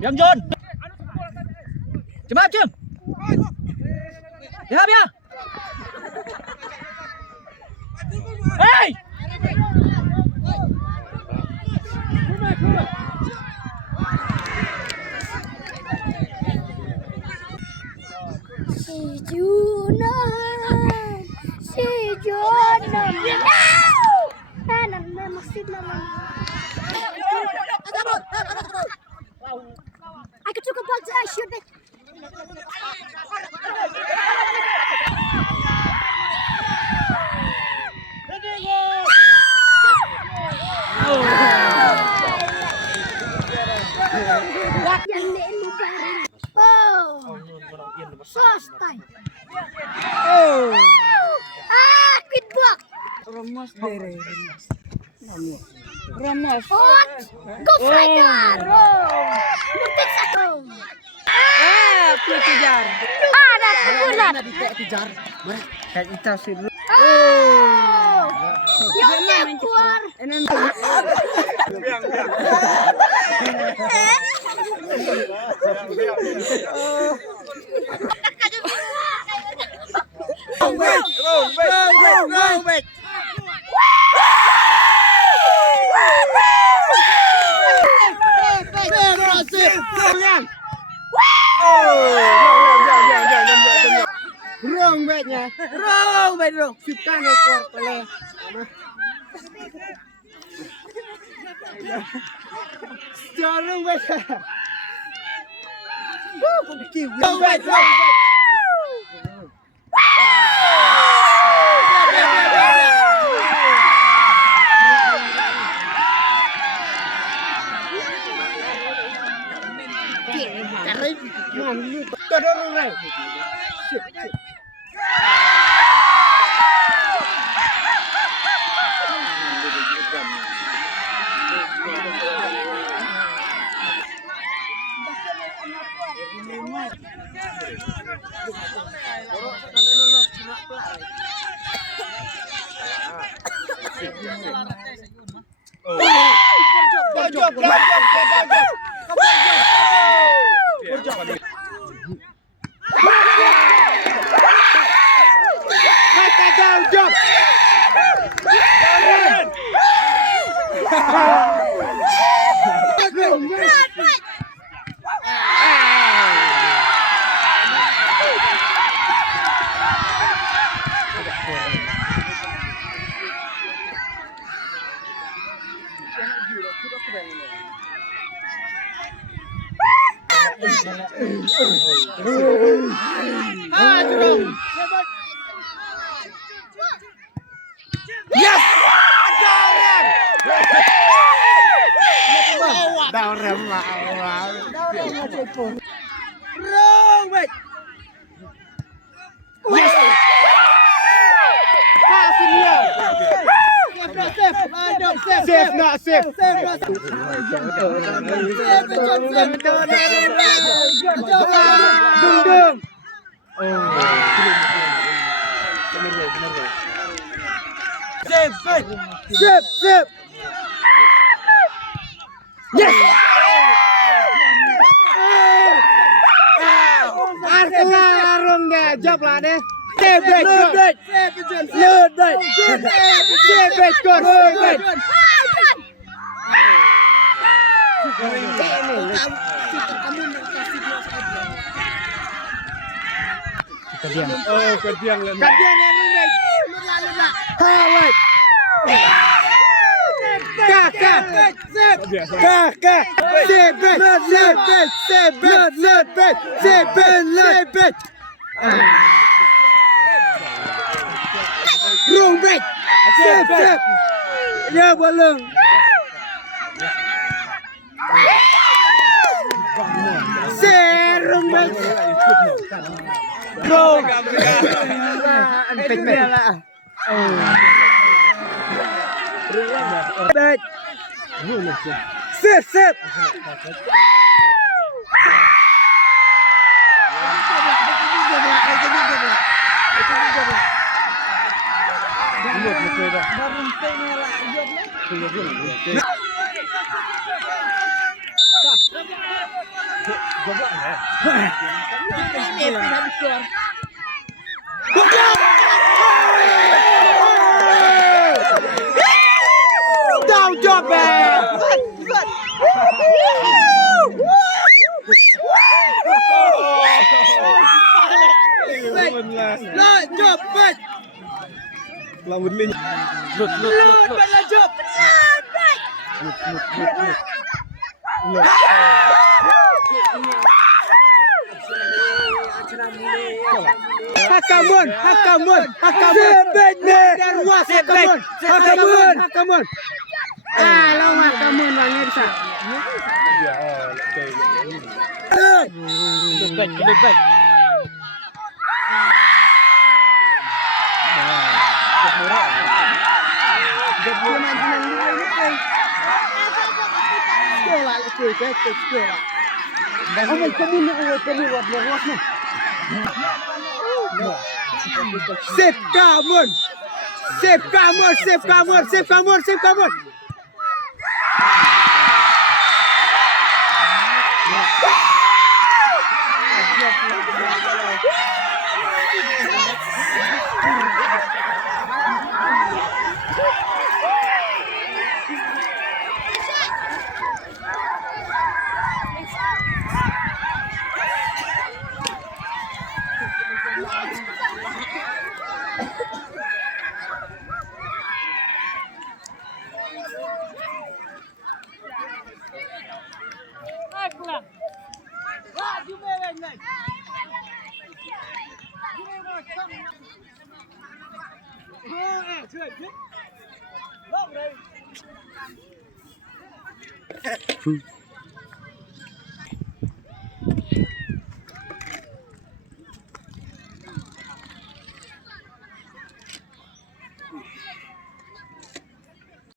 Diam John. Cepat Jim. Ya ya. Hey. Si Junan. No! Masih I could took a ball to shoot it. Selesai. Quit block. Remas dere. Remas. Go fighter. Mutik satu. Kejar. Ada kebunan. Kejar. Kayak kita sih. Yang keluar. Wait. Wrong baitnya. Wrong bait dong. Kita ngekor oleh. Jangan bait. Wrong bait. Đau rem vào. Wrong way. Safe, not safe. Safe. Yes. Arung deh, job lah deh. Save break. Kadian Rumbek. Sip. Ya belum. Rumbek. Bro. Antek lah. Baik. Sip. Luộc một cười rồi. Down job man. Lại job man. Là một linh. Lượt là job. Lượt. Hakamun. Sebetnya ruas Hakamun. Lo Hakamun bang Irsa. Lebek. Save Kamun.